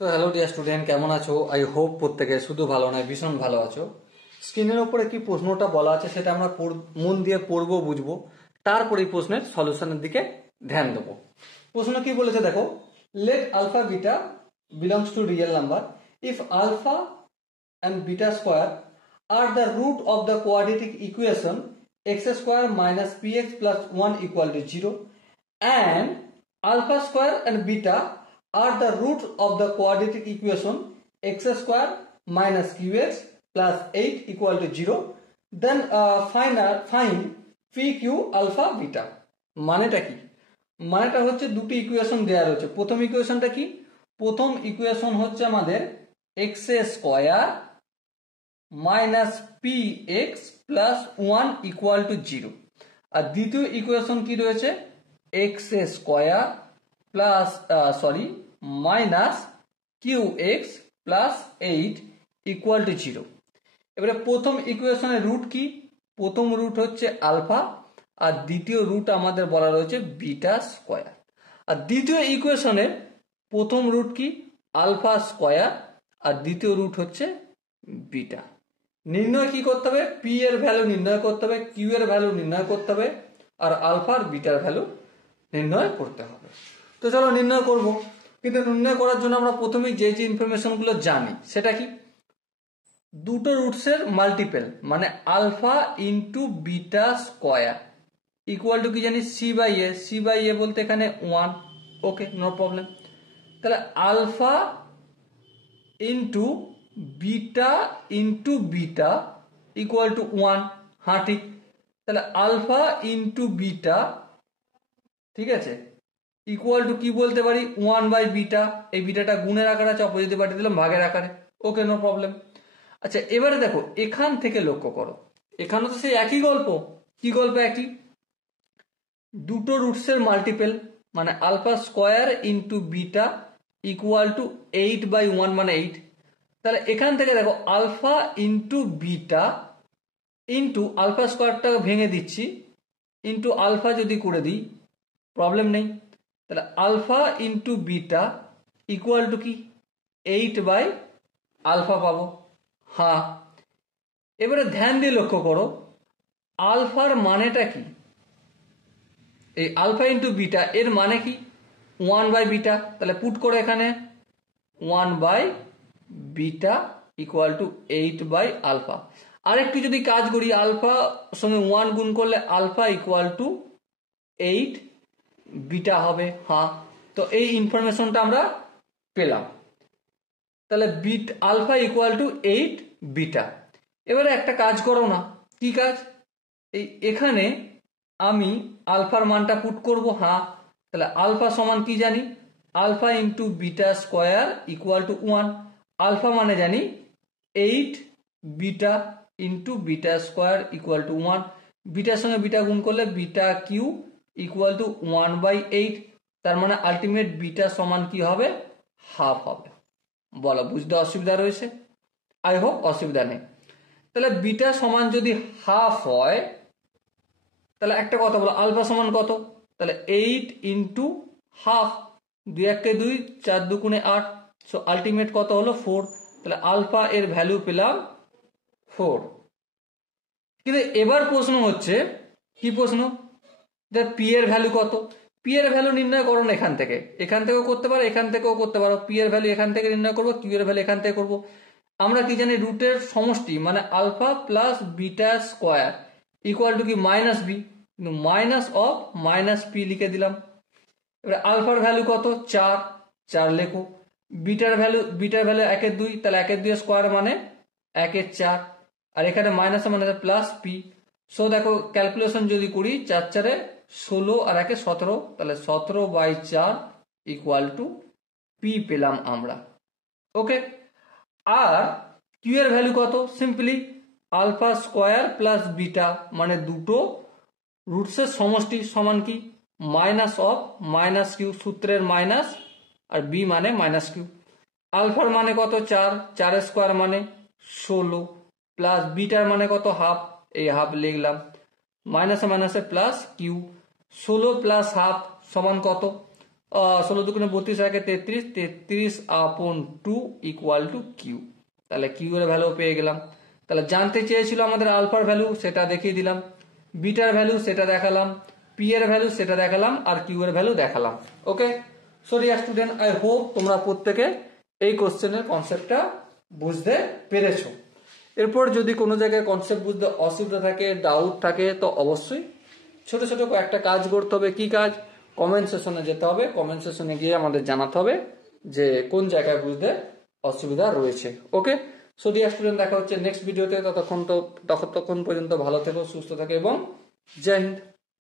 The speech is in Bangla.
তো হ্যালো ডিয়ার স্টুডেন্ট, কেমন আছো? আই হোপ প্রত্যেকে শুধু ভালো নয় ভীষণ ভালো আছো। স্ক্রিনের ওপরে কি প্রশ্নটা বলা আছে সেটা আমরা মন দিয়ে পড়বো, বুঝবো, তারপরে এই প্রশ্নের সলিউশনের দিকে ধ্যান দেবো। প্রশ্ন কি বলেছে দেখো, let alpha beta belongs to real number if alpha and beta square are the root of the quadratic equation x square minus px plus 1 equal to 0 and alpha square and beta are the root of the quadratic equation x square minus qx plus 8 equal to 0, then find pq alpha beta। মানেটা কি? মানেটা হচ্ছে দুটি ইকুয়েশন দেওয়া রয়েছে। প্রথম ইকুয়েশনটা কি? প্রথম ইকুয়েশন হচ্ছে আমাদের x square minus P X plus 1 equal to 0, আর দ্বিতীয় ইকুয়েশন কি রয়েছে? X square plus minus Q X plus 8 equal to 0। এবারে প্রথম ইকুয়েশনের রুট কি? প্রথম রুট হচ্ছে আলফা, আর দ্বিতীয় রুট আমাদের বলা রয়েছে বিটা স্কয়ার। আর দ্বিতীয় ইকুয়েশনের প্রথম রুট কি? আলফা স্কয়ার, আর দ্বিতীয় রুট হচ্ছে বিটা। নির্ণয় কি করতে হবে? পি এর ভ্যালু নির্ণয় করতে হবে, কিউ এর ভ্যালু নির্ণয় করতে হবে, আর আলফা আর বিটার ভ্যালু নির্ণয় করতে হবে। তো চলো নির্ণয় করব, কিন্তু নির্ণয় করার জন্য আমরা প্রথমেই যে যে ইনফরমেশনগুলো জানি সেটা কি? দুটো রুটসের মাল্টিপল মানে alpha into beta square equal to কি জানি? C by A. C by A বলতে এখানে 1, ওকে, নো প্রবলেম। তাহলে alpha into beta equal to 1, হ্যাঁ ঠিক। তাহলে আলফা ইন্টু বিটা, ঠিক আছে, ইকুয়াল টু কি বলতে পারি? 1 বাই বিটা। এই বিটাটা গুণের আকারে আছে, অপোজিটে পাঠিয়ে দিলাম ভাগের আকারে, ওকে, নো প্রবলেম। আচ্ছা, এবারে দেখো এখান থেকে লক্ষ্য করো, এখানে তো সেই একই গল্প। কি গল্প? একই। দুটো রুটসের মাল্টিপল মানে alpha square into beta equal to 8 by 1 মানে 8। তাহলে এখান থেকে দেখো alpha into beta into alpha স্কোয়ারটা ভেঙে দিচ্ছি, ইন্টু আলফা যদি করে দিই প্রবলেম নেই। তাহলে alpha into beta equal to কি? 8 বাই আলফা পাবো, হ্যাঁ। এবারে ধ্যান দিয়ে লক্ষ্য করো আলফার মানেটা কি? এই আলফা ইন্টু বিটা এর মানে কি? 1 বাই বিটা। তাহলে পুট করে এখানে 1 by beta equal to 8 by alpha. আরেকটু যদি কাজ করি, আলফা সঙ্গে 1 গুণ করলে আলফা ইকুয়াল টু 8 বিটা হবে, হ্যাঁ। তো এই ইনফরমেশনটা আমরা পেলাম। তাহলে আলফা ইকুয়াল টু 8 বিটা। এবারে একটা কাজ করো না, কি কাজ? এখানে আমি আলফার মানটা পুট করব, হ্যাঁ। তাহলে আলফা সমান কি জানি? Alpha into beta square equal to 1। Alpha মানে জানি 8 beta into beta square equal to 1। বিটার সঙ্গে বিটা গুণ করলে beta cube equal to 1 by 8। তার মানে আলটিমেট বিটা সমান কি হবে? হাফ হবে। বলো, বুঝতে অসুবিধা রয়েছে? আই হোপ অসুবিধা নেই। তাহলে বিটা সমান যদি হাফ হয়, তাহলে একটা কথা বলো, আলফা সমান কত? তাহলে 8 ইন্টু হাফ, 2 1 2, 4 2 8। সো আলটিমেট কত হলো? 4। তাহলে আলফা এর ভ্যালু পেলাম 4। কিন্তু এবার প্রশ্ন হচ্ছে, কি প্রশ্ন? যে পি এর ভ্যালু কত? পি এর ভ্যালু নির্ণয় করো না এখান থেকে, এখান থেকেও করতে পারো, এখান থেকেও করতে পারো। পি এর ভ্যালু এখান থেকে নির্ণয় করবো, কিউ এর ভ্যালু এখান থেকে করবো। আমরা কি জানি? রুটের সমষ্টি মানে alpha plus beta square equal to কি? মাইনাস বি, কিন্তু মাইনাস অফ মাইনাস পি লিখে দিলাম। এবার আলফার ভ্যালু কত? 4 লেখো। বিটার ভ্যালু 1 2, তাহলে 1 2 স্কোয়ার মানে 1 4, আর এখানে মাইনাস মানে প্লাস পি। সো দেখো ক্যালকুলেশন যদি করি, 4 4 16 আর 1 17, তাহলে 17 বাই 4 ইকুয়াল টু পি পেলাম আমরা, ওকে। আর কিউ এর ভ্যালু কত? Simply alpha square plus beta মানে দুটো রুটসের সমষ্টি সমান কি? মাইনাস অফ মাইনাস কিউ, সূত্রের মাইনাস, আর বি মানে মাইনাস কিউ। আলফার মানে কত? 4 স্কোয়ার মানে 16, প্লাস বিটার মানে কত? হাফ, এই হাফ লিখলাম, মাইনাসে মাইনাসে প্লাস কিউ। 16 প্লাস হাফ সমান কত? 16 দুগুণে 32 একে 33, 33/2 ইকুয়াল টু কিউ। তাহলে কিউ এর ভ্যালু পেয়ে গেলাম। তাহলে জানতে চেয়েছিল আমাদের আলফার ভ্যালু, সেটা দেখিয়ে দিলাম, বিটার ভ্যালু সেটা দেখালাম, পি এর ভ্যালু সেটা দেখালাম, আর কিউ এর ভ্যালু দেখালাম। Okay, so dear student, I hope তোমরা প্রত্যেকে এই কোশ্চেনের কনসেপ্টটা বুঝতে পেরেছো। এরপর যদি কোনো জায়গায় কনসেপ্ট বুঝতে অসুবিধা থাকে, ডাউট থাকে, তো অবশ্যই ছোট ছোট কয়েকটা কাজ করতে হবে। কি কাজ? কমেন্ট সেশনে যেতে হবে, কমেন্ট সেশনে গিয়ে আমাদের জানাতে হবে যে কোন জায়গায় বুঝতে অসুবিধা রয়েছে। ওকে, সো ডিয়ার স্টুডেন্ট, দেখা হচ্ছে নেক্সট ভিডিওতে। ততক্ষণ পর্যন্ত ভালো থেকো, সুস্থ থেকো এবং জয় হিন্দ।